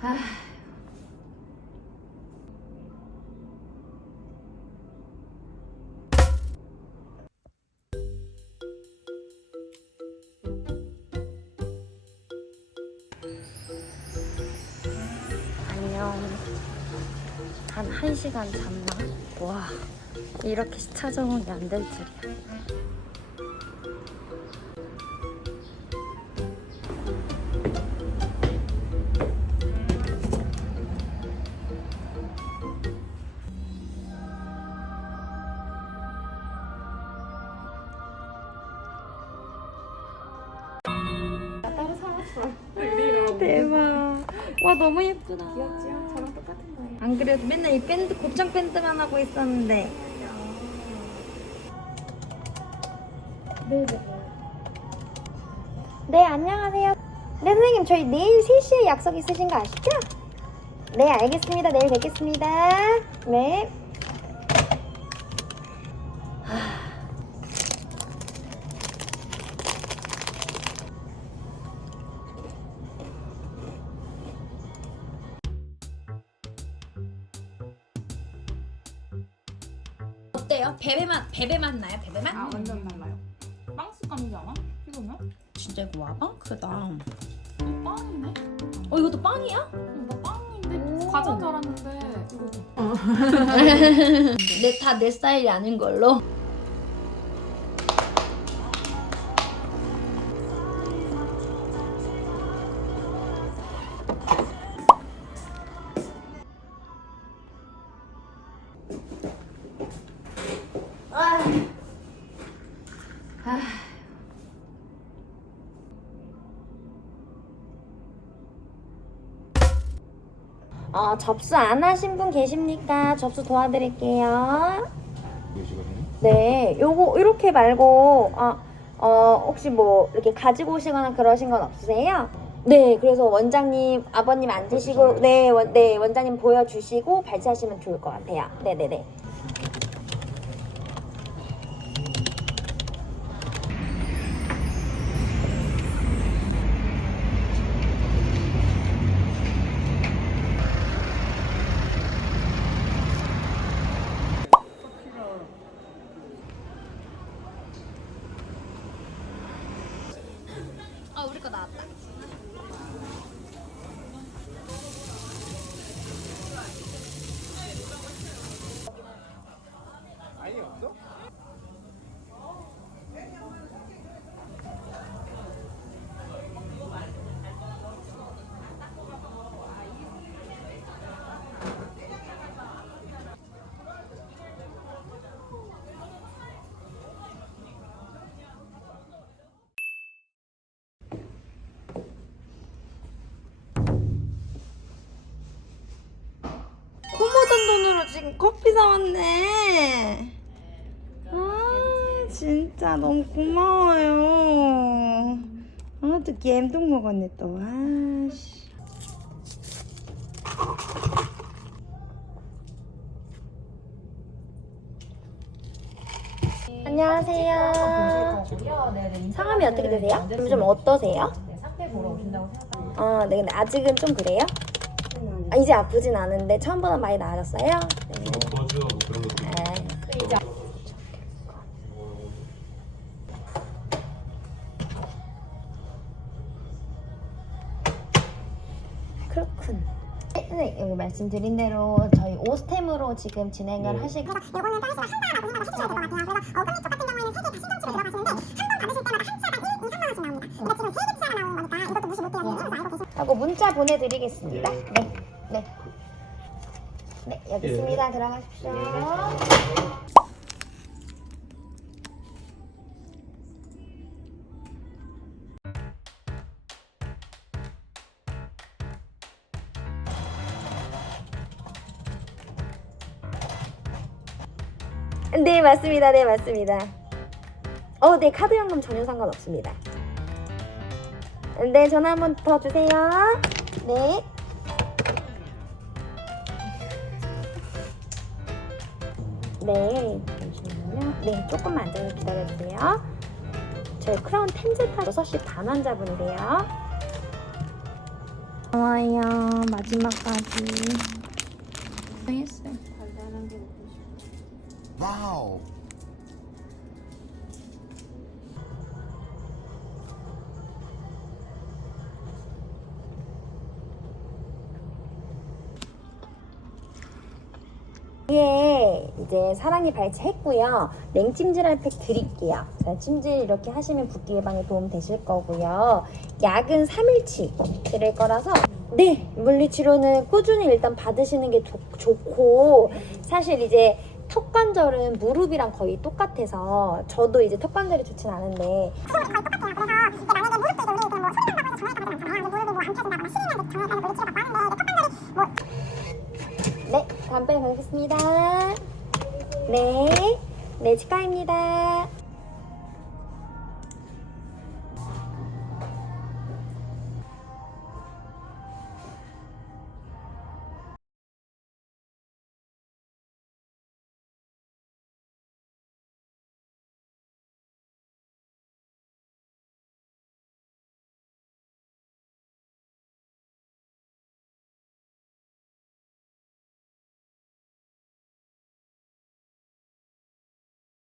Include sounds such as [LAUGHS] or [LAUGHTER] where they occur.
아. 안녕. 한 1시간 잤나? 와, 이렇게 시차 적응이 안 될 줄이야. 대박. 와, 너무 예쁘다. 귀엽지요? 저랑 똑같은 거예요. 안 그래도 맨날 이 밴드, 곱창 밴드만 하고 있었는데. 네네. 네, 안녕하세요. 네, 선생님, 저희 내일 3시에 약속 있으신 거 아시죠? 네, 알겠습니다. 내일 뵙겠습니다. 네. 어때요? 베베 맛 베베 맛 나요? 베베 맛? 아 완전 달라요. 빵 식감이지 않아? 이거는? 진짜 이거 와방 크다. 이거 빵이네? 어 이것도 빵이야? 이거 빵인데 과자인 줄 알았는데 이거 [LAUGHS] 내다 내 스타일이 아닌 걸로. 어, 접수 안 하신 분 계십니까? 접수 도와드릴게요. 네, 요거 이렇게 말고 어, 어 혹시 뭐 이렇게 가지고 오시거나 그러신 건 없으세요? 네, 그래서 원장님 아버님 앉으시고 네, 원, 네 원장님 보여주시고 발치하시면 좋을 것 같아요. 네, 네, 네. 지금 커피 사왔네. 아, 진짜 너무 고마워요. 아, 또 갬동 먹었네 또. 아, 씨. 안녕하세요. 성함이 어떻게 되세요? 좀 어떠세요? 상태 보러 오신다고 생각. 아, 네, 근데 아직은 좀 그래요? 아, 이제 아프진 않은데 처음보다 많이 나아졌어요? 네. 버즈 뭐 그런 것도 아, 그렇군. 네, 여기 말씀드린 대로 저희 오스템으로 지금 진행을 네. 하시고 요거는 또 하시면 한달라고 생각을 해주셔야 될 것 같아요. 그래서 어금니 쪽 같은 경우에는 세개 다 신경치료 들어가시는데 한 번 받으실 때마다 한 차가 2, 3만 원씩 나옵니다. 근데 지금 세 개치가 나오는 거니까 이것도 무시 못해요. 알고 계세요? 하고 문자 보내드리겠습니다. 네, 네. 네, 여기 예. 있습니다. 들어가십시오. 네, 맞습니다. 네, 맞습니다. 어, 네, 카드 현금 전혀 상관없습니다. 네, 전화 한번 더 주세요. 네. 네, 잠시만요. 네, 조금만 앉아서 기다려주세요. 저희 크라운 템즈타 6시 반 환자분이세요. 좋아요. 마지막까지. 했어요. Wow. 위 이제 사랑니 발치했고요. 냉찜질할 팩 드릴게요. 자, 찜질 이렇게 하시면 붓기 예방에 도움 되실 거고요. 약은 3일치 드릴 거라서 네 물리치료는 꾸준히 일단 받으시는 게 좋, 좋고 사실 이제 턱 관절은 무릎이랑 거의 똑같아서 저도 이제 턱 관절이 좋진 않은데 네 다음 편에 뵙겠습니다 네, 네 치과입니다